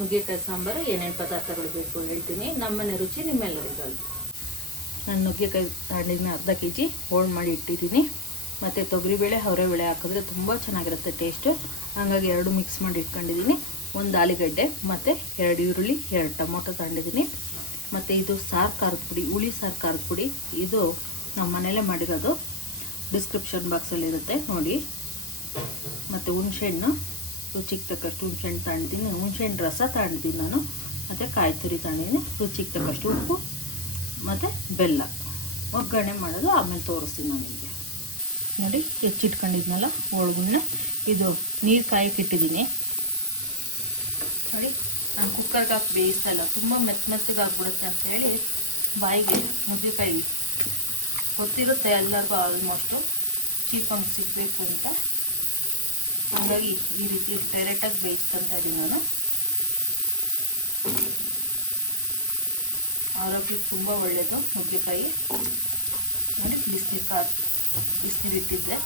ನುಗ್ಗೆಕಾಯಿ ಸಾಂಬಾರು ಏನೇನು ಪದಾರ್ಥಗಳು ಬೇಕು ಹೇಳ್ತೀನಿ. ನಮ್ಮನೆ ರುಚಿ ನಿಮ್ಮೆಲ್ಲರಿಗಾಗಿ. ನಾನು ನುಗ್ಗೆಕಾಯಿ ತಗೊಂಡಿದ್ದೀನಿ, ಅರ್ಧ kg ಹೋಳು ಮಾಡಿ ಇಟ್ಟಿದ್ದೀನಿ. ಮತ್ತು ತೊಗರಿಬೇಳೆ ಅವರೆಬೇಳೆ ಹಾಕಿದ್ರೆ ತುಂಬ ಚೆನ್ನಾಗಿರುತ್ತೆ ಟೇಸ್ಟು. ಹಾಗಾಗಿ 2 ಮಿಕ್ಸ್ ಮಾಡಿ ಇಟ್ಕೊಂಡಿದ್ದೀನಿ. 1 ಆಲೂಗಡ್ಡೆ ಮತ್ತು 2 ಈರುಳ್ಳಿ, 2 ಟೊಮೊಟೊ ತಗೊಂಡಿದ್ದೀನಿ. ಮತ್ತು ಇದು ಸಾರು ಖಾರದ ಪುಡಿ, ಹುಳಿ ಸಾರು ಖಾರದ ಪುಡಿ. ಇದು ನಮ್ಮ ಮನೆಯಲ್ಲೇ ಮಾಡಿರೋದು, ಡಿಸ್ಕ್ರಿಪ್ಷನ್ ಬಾಕ್ಸಲ್ಲಿರುತ್ತೆ ನೋಡಿ. ಮತ್ತು ಹುಣಸೆಹಣ್ಣು, ರುಚಿಗೆ ತಕ್ಕಷ್ಟು ಹುಣಸೆಹಣ್ಣು ತಗೊಂಡಿದ್ದೀನಿ. ಹುಣಸೆಹಣ್ಣು ರಸ ತಗೊಂಡಿದ್ದೀನಿ ನಾನು. ಮತ್ತು ಕಾಯಿ ತುರಿ ತಗೊಂಡಿದ್ದೀನಿ. ರುಚಿಗೆ ತಕ್ಕಷ್ಟು ಉಪ್ಪು ಮತ್ತು ಬೆಲ್ಲ. ಒಗ್ಗರಣೆ ಮಾಡೋದು ಆಮೇಲೆ ತೋರಿಸ್ತೀನಿ ನಾನು ನಿಮಗೆ. ನೋಡಿ ಹೆಚ್ಚಿಟ್ಕೊಂಡಿದ್ನಲ್ಲ ಹೋಳುಗಳನ್ನ, ಇದು ನೀರು ಕಾಯಕ್ಕೆ ಇಟ್ಟಿದ್ದೀನಿ ನೋಡಿ. ನಾನು ಕುಕ್ಕರ್ಗೆ ಹಾಕಿ ಬೇಯಿಸ್ತಾ ಇಲ್ಲ, ತುಂಬ ಮೆತ್ತಗೆ ಆಗ್ಬಿಡುತ್ತೆ ಅಂಥೇಳಿ ಬಾಯಿಗೆ ನುಗ್ಗೆಕಾಯಿ ಗೊತ್ತಿರುತ್ತೆ ಎಲ್ಲರಿಗೂ, ಆಲ್ಮೋಸ್ಟು ಚೀಪಾಗಿ ಸಿಗಬೇಕು ಅಂತ. ಹಾಗಾಗಿ ಈ ರೀತಿ ಡೈರೆಕ್ಟಾಗಿ ಬೇಯಿಸ್ಕೊತಾ ಇದ್ದೀನಿ ನಾನು. ಆರೋಗ್ಯಕ್ಕೆ ತುಂಬ ಒಳ್ಳೆಯದು ನುಗ್ಗೆಕಾಯಿ ನೋಡಿ. ಬಿಸಿನೀರು ಇಟ್ಟಿದ್ದೆ,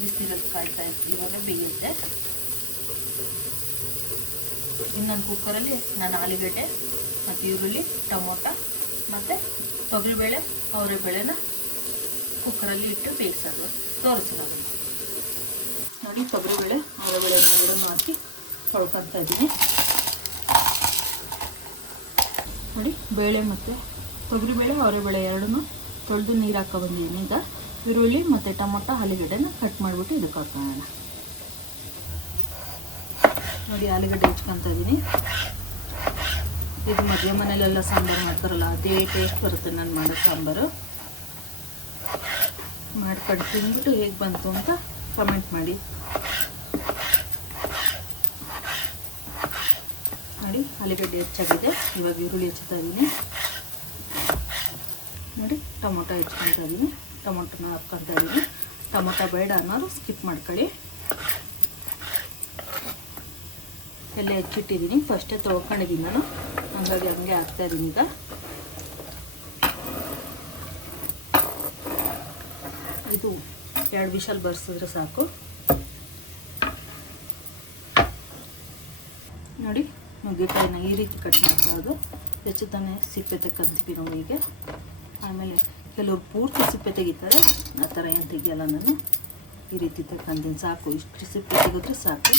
ಬಿಸಿನೀರಲ್ಲಿ ಕಾಯ್ತಾ ಇತ್ತು, ಇವಾಗ ಬೇಯುತ್ತೆ. ಇನ್ನೊಂದು ಕುಕ್ಕರಲ್ಲಿ ನಾನು ಆಲೂಗಡ್ಡೆ ಮತ್ತು ಈರುಳ್ಳಿ, ಟೊಮೊಟೊ ಮತ್ತು ತೊಗರಿಬೇಳೆ ಅವರೆಬೇಳೆನ ಕುಕ್ಕರಲ್ಲಿ ಇಟ್ಟು ಬೇಯಿಸೋದು ತೋರಿಸೋದು ನೋಡಿ. ತೊಗರಿಬೇಳೆ ಅವರೆಬೇಳೆ ಎರಡನ್ನೂ ಹಾಕಿ ತೊಳ್ಕೊತಾ ಇದ್ದೀನಿ ನೋಡಿ. ಬೇಳೆ ಮತ್ತು ತೊಗರಿಬೇಳೆ ಅವರೆಬೇಳೆ ಎರಡನ್ನೂ ತೊಳೆದು ನೀರು ಹಾಕೊ ಬಂದಿದ್ದೀನಿ. ಈಗ ಈರುಳ್ಳಿ ಮತ್ತು ಟೊಮೊಟೊ ಆಲೂಗಡ್ಡೆನ ಕಟ್ ಮಾಡಿಬಿಟ್ಟು ಇದಕ್ಕೆ ಹಾಕೋಣ ನೋಡಿ. ಆಲೂಗಡ್ಡೆ ಹೆಚ್ಕೊತಾ ಇದ್ದೀನಿ. ಇದು ಮದುವೆ ಮನೇಲೆಲ್ಲ ಸಾಂಬಾರು ಮಾಡ್ತಾರಲ್ಲ ಅದೇ ಟೇಸ್ಟ್ ಬರುತ್ತೆ ನಾನು ಮಾಡೋ ಸಾಂಬಾರು. ಮಾಡ್ಕೊಂಡು ತಿಂದ್ಬಿಟ್ಟು ಹೇಗೆ ಬಂತು ಅಂತ ಕಮೆಂಟ್ ಮಾಡಿ ನೋಡಿ. ಆಲೂಗಡ್ಡೆ ಹೆಚ್ಚಾಗಿದೆ, ಇವಾಗ ಈರುಳ್ಳಿ ಹೆಚ್ಚುತ್ತಾ ಇದ್ದೀನಿ ನೋಡಿ. ಟೊಮೊಟೊ ಹೆಚ್ಕೊತಾ ಇದ್ದೀನಿ, ಟೊಮೊಟೊನ ಹಾಕ್ಕೊತಾ ಇದ್ದೀನಿ. ಟೊಮೊಟೊ ಬೇಡ ಅನ್ನೋರು ಸ್ಕಿಪ್ ಮಾಡ್ಕೊಳ್ಳಿ. ಎಲ್ಲ ಹೆಚ್ಚಿಟ್ಟಿದ್ದೀನಿ, ಫಸ್ಟೇ ತೊಳ್ಕೊಂಡಿದ್ದೀನಿ ನಾನು, ಹಾಗಾಗಿ ಹಂಗೆ ಹಾಕ್ತಾಯಿದ್ದೀನಿ. ಈಗ ಇದು 2 ವಿಷಲ್ ಬರ್ಸಿದ್ರೆ ಸಾಕು ನೋಡಿ. ನುಗ್ಗೆಕಾಯಿನ ಈ ರೀತಿ ಕಟ್ ಮಾಡ್ಕೊಳ್ಳೋದು. ಹೆಚ್ಚು ತಾನೇ ಸಿಪ್ಪೆ ತೆಕ್ಕಂತೀವಿ ನಾವು ಹೀಗೆ. ಆಮೇಲೆ ಕೆಲವರು ಪೂರ್ತಿ ಸಿಪ್ಪೆ ತೆಗಿತಾರೆ, ಆ ಥರ ಏನು ತೆಗಿಯಲ್ಲ ನಾನು. ಈ ರೀತಿ ತೆಕ್ಕಂತೀನಿ ಸಾಕು, ಇಷ್ಟು ಸಿಪ್ಪೆ ತೆಗೆದ್ರೆ ಸಾಕು.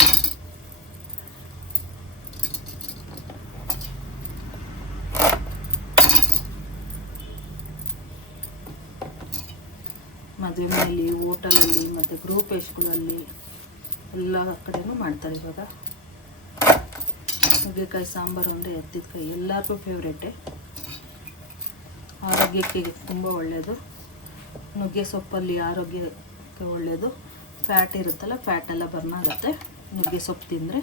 ಮದುವೆ ಮನೆಯಲ್ಲಿ, ಹೋಟೆಲಲ್ಲಿ ಮತ್ತು ಗ್ರೂಪ್ ಎಶ್ಗಳಲ್ಲಿ ಎಲ್ಲ ಕಡೆಯೂ ಮಾಡ್ತಾರೆ ಇವಾಗ. ನುಗ್ಗೆಕಾಯಿ ಸಾಂಬಾರು ಅಂದರೆ ಎತ್ತಿದ ಕೈ ಎಲ್ಲರಿಗೂ ಫೇವ್ರೇಟೇ. ಆರೋಗ್ಯಕ್ಕೆ ತುಂಬ ಒಳ್ಳೆಯದು. ನುಗ್ಗೆ ಸೊಪ್ಪಲ್ಲಿ ಆರೋಗ್ಯಕ್ಕೆ ಒಳ್ಳೆಯದು. ಫ್ಯಾಟ್ ಇರುತ್ತಲ್ಲ, ಫ್ಯಾಟೆಲ್ಲ ಬರ್ನ್ ಆಗುತ್ತೆ ನುಗ್ಗೆ ಸೊಪ್ಪು ತಿಂದರೆ.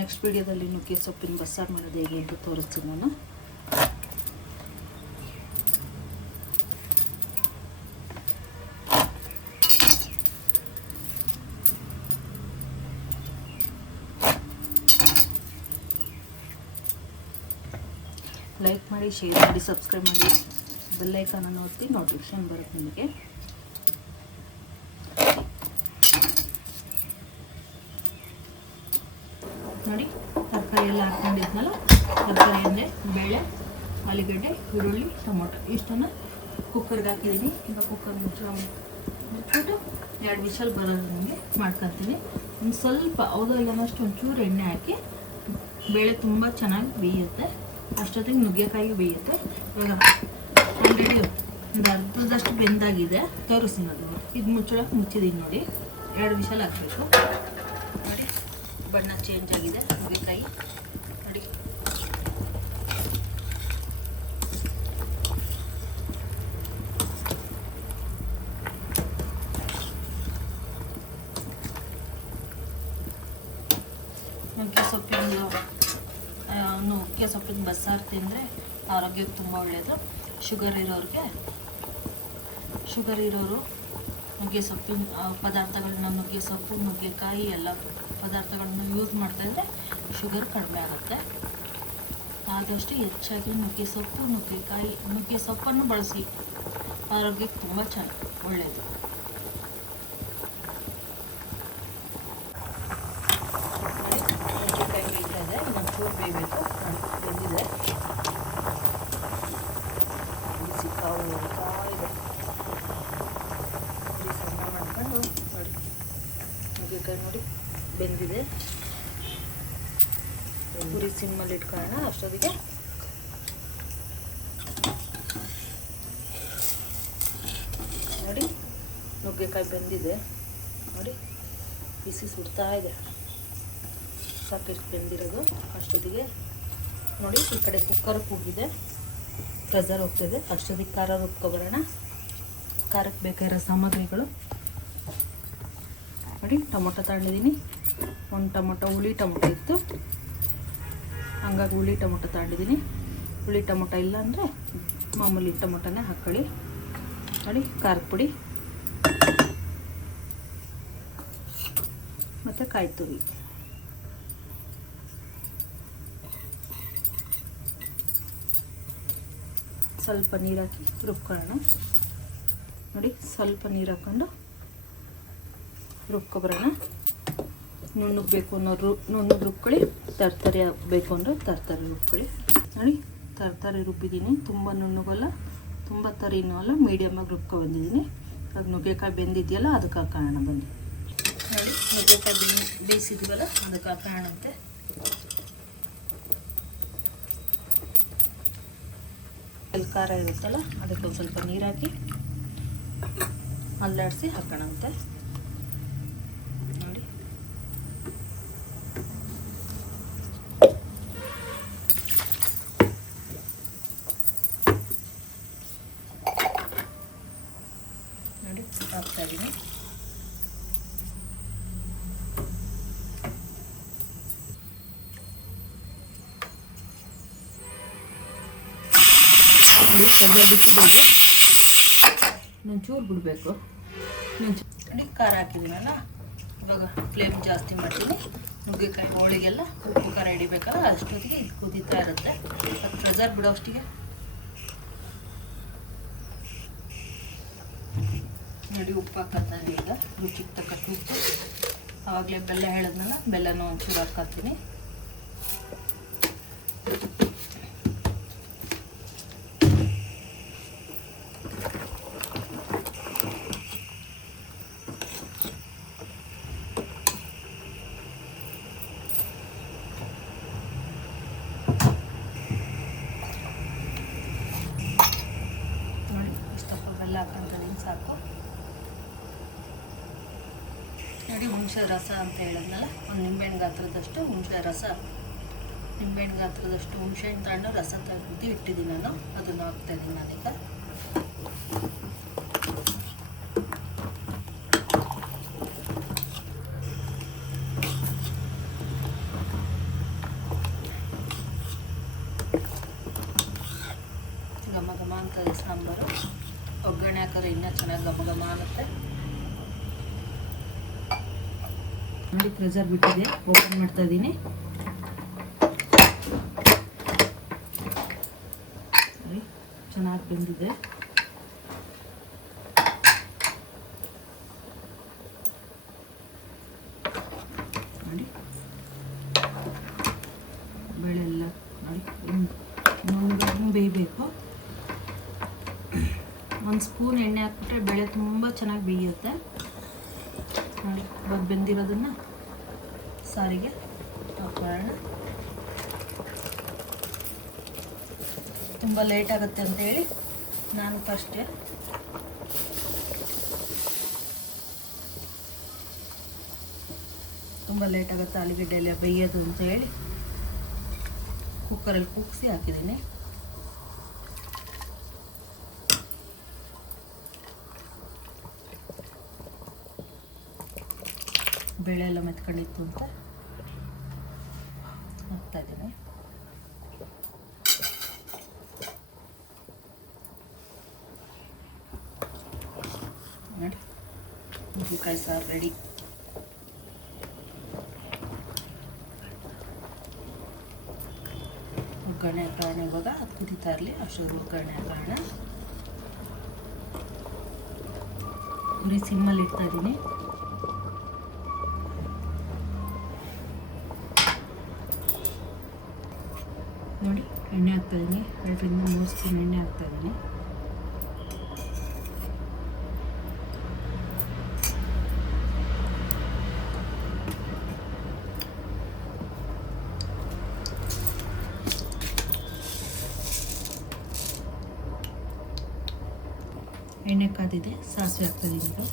ನೆಕ್ಸ್ಟ್ ವಿಡಿಯೋದಲ್ಲಿ ನುಗ್ಗೆ ಸೊಪ್ಪಿನ ಬಸ್ಸಾರು ಮಾಡೋದು ಹೇಗೆ ಅಂತ ತೋರಿಸ್ತೀನಿ ನಾನು. ಲೈಕ್ ಮಾಡಿ, ಶೇರ್ ಮಾಡಿ, ಸಬ್ಸ್ಕ್ರೈಬ್ ಮಾಡಿ, ಬೆಲ್ ಐಕಾನನ್ನು ಒತ್ತಿ ನೋಟಿಫಿಕೇಶನ್ ಬರುತ್ತೆ ನಿಮಗೆ. ನೋಡಿ ತರಕಾರಿ ಎಲ್ಲ ಹಾಕ್ಕೊಂಡಿದ್ನಲ್ಲ, ತರಕಾರಿ ಅಂದರೆ ಬೇಳೆ, ಆಲೂಗಡ್ಡೆ, ಈರುಳ್ಳಿ, ಟೊಮೊಟೊ ಇಷ್ಟನ್ನು ಕುಕ್ಕರ್ಗೆ ಹಾಕಿದ್ದೀನಿ. ಈಗ ಕುಕ್ಕರ್ ಮುಚ್ಚಿಬಿಟ್ಟು 2 ವಿಷಲ್ ಬರೋದು ನನಗೆ ಮಾಡ್ಕೊತೀನಿ. ಒಂದು ಸ್ವಲ್ಪ ಹೌದು ಇಲ್ಲನಷ್ಟು ಒಂಚೂರು ಎಣ್ಣೆ ಹಾಕಿ, ಬೇಳೆ ತುಂಬ ಚೆನ್ನಾಗಿ ಬೇಯುತ್ತೆ, ಅಷ್ಟೊತ್ತಿಗೆ ನುಗ್ಗೆಕಾಯಿ ಬೇಯುತ್ತೆ. ಇವಾಗ ಆಲ್ರೆಡಿ ಒಂದು ಅರ್ಧದಷ್ಟು ಬೆಂದಾಗಿದೆ, ತೋರಿಸ್ತೀನಿ ಅದು. ಇದು ಮುಚ್ಚಳಕ್ಕೆ ಮುಚ್ಚಿದ್ದೀನಿ ನೋಡಿ. 2 ವಿಷಲ್ ಹಾಕಬೇಕು ನೋಡಿ. ಬಣ್ಣ ಚೇಂಜ್ ಆಗಿದೆ ನುಗ್ಗೆಕಾಯಿ ನೋಡಿ. ನುಗ್ಗೆ ಸೊಪ್ಪಿನ ಬಸ್ಸಾರು ತಿಂದರೆ ಆರೋಗ್ಯಕ್ಕೆ ತುಂಬ ಒಳ್ಳೆಯದು. ಶುಗರ್ ಇರೋರು ನುಗ್ಗೆ ಸೊಪ್ಪಿನ ಪದಾರ್ಥಗಳನ್ನ, ನುಗ್ಗೆ ಸೊಪ್ಪು, ನುಗ್ಗೆಕಾಯಿ ಎಲ್ಲ ಪದಾರ್ಥಗಳನ್ನು ಯೂಸ್ ಮಾಡ್ತಾಯಿದ್ರೆ ಶುಗರ್ ಕಡಿಮೆ ಆಗುತ್ತೆ. ಆದಷ್ಟು ಹೆಚ್ಚಾಗಿ ನುಗ್ಗೆ ಸೊಪ್ಪು, ನುಗ್ಗೆ ಸೊಪ್ಪನ್ನು ಬಳಸಿ. ಆರೋಗ್ಯಕ್ಕೆ ತುಂಬ ಚೆನ್ನಾಗಿ ಒಳ್ಳೆಯದು. ನುಗ್ಗೆಕಾಯಿ ಬೇಯ್ತಾ ಇದೆ, ಇನ್ನೊಂದು ಚೂರು ಬೇಯಬೇಕು. ಬೆಂದಿದೆ, ಬಿಸಿ ಕಾವು ಇದೆ. ಸಣ್ಣ ಮಾಡ್ಕೊಂಡು ನೋಡಿ, ನುಗ್ಗೆಕಾಯಿ ನೋಡಿ ಬೆಂದಿದೆ. ಪುರಿ ಸಿಮ್ಮಲ್ಲಿ ಇಟ್ಕೊಳ್ಳೋಣ. ಅಷ್ಟೊತ್ತಿಗೆ ನೋಡಿ ನುಗ್ಗೆಕಾಯಿ ಬೆಂದಿದೆ ನೋಡಿ, ಬಿಸಿ ಸುಡ್ತಾ ಇದೆ. ಸಾಕೆಷ್ಟು ಬೆಂದಿರೋದು. ಅಷ್ಟೊತ್ತಿಗೆ ನೋಡಿ ಈ ಕಡೆ ಕುಕ್ಕರ್ ಕೂಗಿದೆ, ಪ್ರೆಷರ್ ಹೋಗ್ತಿದೆ. ಅಷ್ಟೊತ್ತಿಗೆ ಖಾರ ರುಬ್ಕೊಬರೋಣ. ಖಾರಕ್ಕೆ ಬೇಕಾಗಿರೋ ಸಾಮಗ್ರಿಗಳು ನೋಡಿ, ಟೊಮೊಟೊ ತಗೊಂಡಿದ್ದೀನಿ. ಒಂದು ಟೊಮೊಟೊ ಹುಳಿ ಟೊಮೊಟೊ ಇತ್ತು, ಹಂಗಾಗಿ ಹುಳಿ ಟೊಮೊಟೊ ತಗೊಂಡಿದ್ದೀನಿ. ಹುಳಿ ಟೊಮೊಟೊ ಇಲ್ಲ ಅಂದರೆ ಮಾಮೂಲಿ ಟೊಮೊಟೊನೇ ಹಾಕ್ಕೊಳ್ಳಿ. ನೋಡಿ ಖಾರದ ಪುಡಿ ಮತ್ತು ಕಾಯಿ ತುರಿ. ಸ್ವಲ್ಪ ನೀರು ಹಾಕಿ ರುಬ್ಕೊಳ್ಳೋಣ. ನೋಡಿ ಸ್ವಲ್ಪ ನೀರು ಹಾಕ್ಕೊಂಡು ರುಬ್ಕೊಬರೋಣ. ನುಣ್ಣಗೆ ಬೇಕು ಅನ್ನೋರು ನುಣ್ಣಗೆ ರುಬ್ಕೊಳ್ಳಿ, ತರಕಾರಿ ಬೇಕು ಅಂದರೆ ತರಕಾರಿ ರುಬ್ಕೊಳ್ಳಿ. ನೋಡಿ ತರಕಾರಿ ರುಬ್ಬಿದ್ದೀನಿ, ತುಂಬ ನುಣ್ಣಗಲ್ಲ ತುಂಬ ತರಿನೂ ಅಲ್ಲ, ಮೀಡಿಯಮಾಗಿ ರುಬ್ಕೊಬಂದಿದ್ದೀನಿ. ಇವಾಗ ನುಗ್ಗೆಕಾಯಿ ಬೆಂದಿದೆಯಲ್ಲ ಅದಕ್ಕೆ ಹಾಕೋಣ ಬನ್ನಿ. ನೋಡಿ ನುಗ್ಗೆಕಾಯಿ ಬೇಯಿಸಿದ್ವಲ್ಲ ಅದಕ್ಕೆ ಹಾಕೋಣಂತೆ. ಅಲ್ಲಿ ಖಾರ ಇರುತ್ತಲ್ಲ ಅದಕ್ಕೆ ಒಂದು ಸ್ವಲ್ಪ ನೀರು ಹಾಕಿ ಅಲ್ಲಾಡಿಸಿ ಹಾಕೋಣಂತೆ. ನೋಡಿ ನೋಡಿ ಹಾಕ್ತಾ ಇದ್ದೀನಿ. ಪ್ರೆಷರ್ ಬಿಟ್ಟಿದ್ದೀವಿ, ಇನ್ನೊಂಚೂರು ಬಿಡಬೇಕು. ನೋಡಿ ಖಾರ ಹಾಕಿದ್ದೀನಲ್ಲ, ಇವಾಗ ಫ್ಲೇಮ್ ಜಾಸ್ತಿ ಮಾಡ್ತೀನಿ. ನುಗ್ಗೆಕಾಯಿ ಹೋಳಿಗೆಲ್ಲ ಉಪ್ಪು ಖಾರ ಹಿಡಿಬೇಕಲ್ಲ, ಅಷ್ಟೊತ್ತಿಗೆ ಇದು ಕುದೀತಾ ಇರುತ್ತೆ. ಅದು ಪ್ರೆಷರ್ ಬಿಡೋ ಅಷ್ಟಿಗೆ ನೋಡಿ ಉಪ್ಪು ಹಾಕೋತೀನಿ. ಈಗ ರುಚಿಗೆ ತಕ್ಕಷ್ಟು ಉಪ್ಪು. ಆವಾಗಲೇ ಬೆಲ್ಲ ಹೇಳಿದ್ನಲ್ಲ, ಬೆಲ್ಲನೂ ಒಂಚೂರು ಹಾಕ್ತೀನಿ. ಬೆಲ್ಲ ಹಾಕೊಂತೀನಿ ಸಾಕು. ನೋಡಿ ಹುಣಸೆ ರಸ ಅಂತ ಹೇಳಿದ್ನಲ್ಲ, ಒಂದು ನಿಂಬೆಹಣ್ಣು ಗಾತ್ರದಷ್ಟು ಹುಣಸೆ ರಸ, ನಿಂಬೆಹಣ್ಣು ಗಾತ್ರದಷ್ಟು ಹುಣಸೆಹಣ್ಣು ತಗೊಂಡು ರಸ ತೆಗೆದು ಇಟ್ಟಿದ್ದೀನಿ ನಾನು, ಅದನ್ನು ಹಾಕ್ತಾಯಿದ್ದೀನಿ ನಾನೀಗ. ಘಮ ಘಮ ಅಂತದೆ ಸಾಂಬಾರು. ಒಗ್ಗರಣೆ ಹಾಕಿದ್ರೆ ಇನ್ನೂ ಚೆನ್ನಾಗಿ ಘಮ ಘಮ ಆಗುತ್ತೆ. ನೋಡಿ ಪ್ರೆಷರ್ ಬಿಟ್ಟಿದೆ, ಓಪನ್ ಮಾಡ್ತಾ ಇದ್ದೀನಿ. ಚೆನ್ನಾಗಿ ಬೆಂದಿದೆ. ನೋಡಿ ಬೇಳೆ ಎಲ್ಲ ನೋಡಿ ನುಣ್ಣಗೆ ಬೇಯಬೇಕು. ಒಂದು ಸ್ಪೂನ್ ಎಣ್ಣೆ ಹಾಕ್ಬಿಟ್ರೆ ಬೇಳೆ ತುಂಬ ಚೆನ್ನಾಗಿ ಬೇಯುತ್ತೆ. ನೋಡಿ ಇವಾಗ ಬೆಂದಿರೋದನ್ನು ಸಾರಿಗೆ ಹಾಕೋಣ. ತುಂಬ ಲೇಟ್ ಆಗುತ್ತೆ ಅಂತೇಳಿ ನಾನು ಫಸ್ಟೇ ತುಂಬ ಲೇಟ್ ಆಗುತ್ತೆ ಆಲೂಗಡ್ಡೆ ಎಲ್ಲ ಬೇಯೋದು ಅಂತ ಹೇಳಿ ಕುಕ್ಕರಲ್ಲಿ ಕೂಗಿಸಿ ಹಾಕಿದ್ದೀನಿ. ಬೇಳೆ ಎಲ್ಲ ಮೆತ್ಕೊಂಡಿತ್ತು ಅಂತ ಹಾಕ್ತಾ ಇದ್ದೀನಿ. ನೋಡಿ ನುಗ್ಗೆಕಾಯಿ ಸಾರು ರೆಡಿ. ಒಗ್ಗರಣೆ ಹಾಕೋಣ. ಇವಾಗ ಅದು ಕುದೀತಾ ಇರಲಿ, ಅಷ್ಟು ಒಗ್ಗರಣೆ ಹಾಕೋಣ. ಉರಿ ಸಿಮ್ಮಲ್ಲಿ ಇಡ್ತಾ ಇದ್ದೀನಿ. ನೋಡಿ ಎಣ್ಣೆ ಹಾಕ್ತಾಯಿದ್ದೀನಿ, 2ರಿಂದ 3 ಸ್ಪೂನ್ ಎಣ್ಣೆ ಹಾಕ್ತಾಯಿದ್ದೀನಿ. ಎಣ್ಣೆ ಕಾದಿದೆ, ಸಾಸಿವೆ ಹಾಕ್ತಾಯಿದ್ದೀನಿ.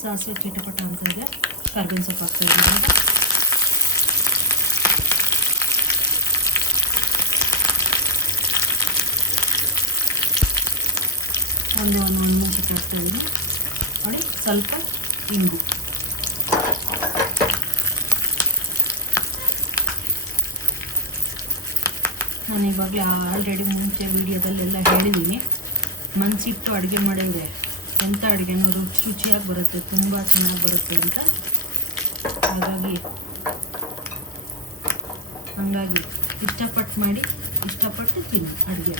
ಈಗ ಸಾಸಿವೆ ಚಿಟಪಟ ಅಂತ ಇದೆ, ಕರ್ಬೇವಿನ ಸೊಪ್ಪು ಹಾಕ್ತಾಯಿದ್ದೀನಿ. ಒಂದು ಮೆಣಸಿಟ್ಟು ಹಾಕ್ತಾಯಿದ್ದೀನಿ. ನೋಡಿ ಸ್ವಲ್ಪ ಇಂಗು. ನಾನು ಇವಾಗಲೇ ಆಲ್ರೆಡಿ ಮುಂಚೆ ವೀಡಿಯೋದಲ್ಲೆಲ್ಲ ಹೇಳಿದ್ದೀನಿ, ಮನಸ್ಸಿಟ್ಟು ಅಡುಗೆ ಮಾಡಿದ್ರೆ ಎಂಥ ಅಡುಗೆನೂ ರುಚಿಯಾಗಿ ಬರುತ್ತೆ, ತುಂಬ ಚೆನ್ನಾಗಿ ಬರುತ್ತೆ ಅಂತ. ಹಾಗಾಗಿ ಇಷ್ಟಪಟ್ಟು ತಿನ್ನಿ ಅಡುಗೆ.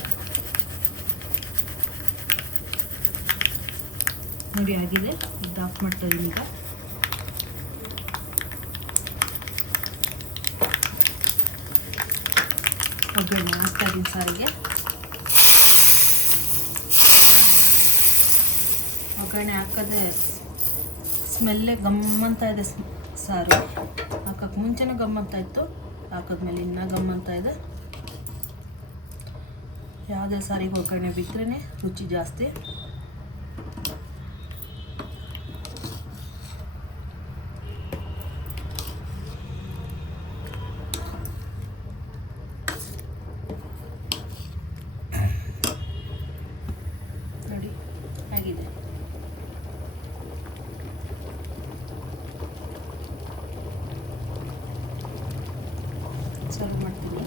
ನೋಡಿ ಆಗಿದೆ, ಇದು ಆಫ್ ಮಾಡ್ತಾಯಿದ್ದೀನಿ. ಈಗ ಒಗ್ಗರಣೆ ಹಾಕ್ತಾಯಿದ್ದೀನಿ ಸಾರಿಗೆ. ಒಗ್ಗರಣೆ ಹಾಕೋದೇ ಸ್ಮೆಲ್ಲೇ ಗಮ್ಮಂತ ಇದೆ. ಸಾರು ಹಾಕೋಕ್ಕೆ ಮುಂಚೆನೂ ಗಮ್ಮಂತ ಇತ್ತು, ಹಾಕಿದ್ಮೇಲೆ ಇನ್ನೂ ಗಮ್ಮಂತ ಇದೆ. ಯಾವುದೇ ಸಾರಿಗೆ ಒಗ್ಗರಣೆ ಬಿಟ್ಟರೆ ರುಚಿ ಜಾಸ್ತಿ. ನೋಡಿ ಆಗಿದೆ. ಸರ್ವ್ ಮಾಡ್ತೀನಿ.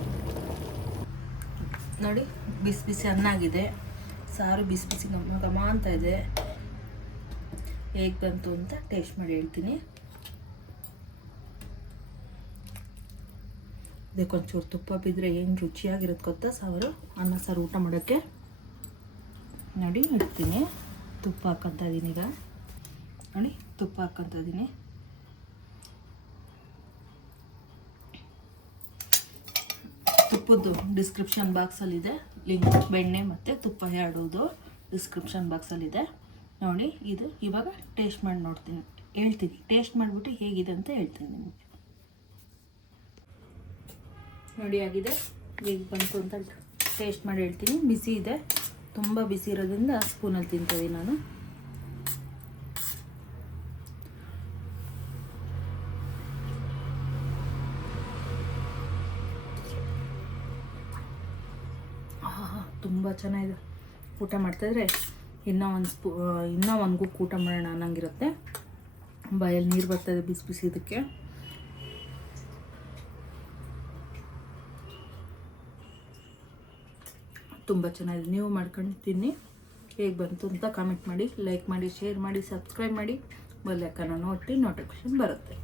ನೋಡಿ ಬಿಸಿ ಬಿಸಿ ಅನ್ನ ಆಗಿದೆ, ಸಾರು ಬಿಸಿ ಬಿಸಿ ಘಮ ಅಂತ ಇದೆ. ಹೇಗೆ ಬಂತು ಅಂತ ಟೇಸ್ಟ್ ಮಾಡಿ ಹೇಳ್ತೀನಿ. ಇದಕ್ಕೊಂಚೂರು ತುಪ್ಪ ಬಿದ್ದರೆ ಏನು ರುಚಿಯಾಗಿರುತ್ತೆ ಗೊತ್ತಾ ಸಾರು, ಅನ್ನ ಸಾರು ಊಟ ಮಾಡೋಕ್ಕೆ. ನೋಡಿ ಇಡ್ತೀನಿ, ತುಪ್ಪ ಹಾಕ್ಕೊತಾ ಇದ್ದೀನಿ. ಈಗ ನೋಡಿ ತುಪ್ಪ ಹಾಕ್ಕೊತಾ ಇದ್ದೀನಿ. ತುಪ್ಪದ್ದು ಡಿಸ್ಕ್ರಿಪ್ಷನ್ ಬಾಕ್ಸಲ್ಲಿದೆ ಲಿಂಕ್, ಬೆಣ್ಣೆ ಮತ್ತು ತುಪ್ಪ ಎರಡೋದು ಡಿಸ್ಕ್ರಿಪ್ಷನ್ ಬಾಕ್ಸಲ್ಲಿದೆ ನೋಡಿ. ಇದು ಇವಾಗ ಟೇಸ್ಟ್ ಮಾಡಿ ಹೇಳ್ತೀನಿ. ಟೇಸ್ಟ್ ಮಾಡಿಬಿಟ್ಟು ಹೇಗಿದೆ ಅಂತ ಹೇಳ್ತೀನಿ ನಿಮಗೆ. ನೋಡಿ ಆಗಿದೆ, ಹೇಗೆ ಬಂತು ಅಂತ ಟೇಸ್ಟ್ ಮಾಡಿ ಹೇಳ್ತೀನಿ. ಬಿಸಿ ಇದೆ, ತುಂಬ ಬಿಸಿ ಇರೋದ್ರಿಂದ ಸ್ಪೂನಲ್ಲಿ ತಿಂತೀನಿ ನಾನು. ತುಂಬ ಚೆನ್ನಾಗಿದೆ. ಊಟ ಮಾಡ್ತಾಯಿದ್ರೆ ಇನ್ನೂ ಒಂದು ಗುಕ್ ಊಟ ಮಾಡೋಣ ಅನ್ನಂಗಿರುತ್ತೆ. ಬಾಯಲ್ಲಿ ನೀರು ಬರ್ತಾಯಿದೆ ಬಿಸಿ ಬಿಸಿ ಇದಕ್ಕೆ. ತುಂಬ ಚೆನ್ನಾಗಿದೆ. ನೀವು ಮಾಡ್ಕೊಂಡು ತಿನ್ನಿ. ಹೇಗೆ ಬಂತು ಅಂತ ಕಾಮೆಂಟ್ ಮಾಡಿ, ಲೈಕ್ ಮಾಡಿ, ಶೇರ್ ಮಾಡಿ, ಸಬ್ಸ್ಕ್ರೈಬ್ ಮಾಡಿ, ಬೆಲ್ ಐಕಾನ್ ಒತ್ತಿ ನೋಟಿಫಿಕೇಶನ್ ಬರುತ್ತೆ.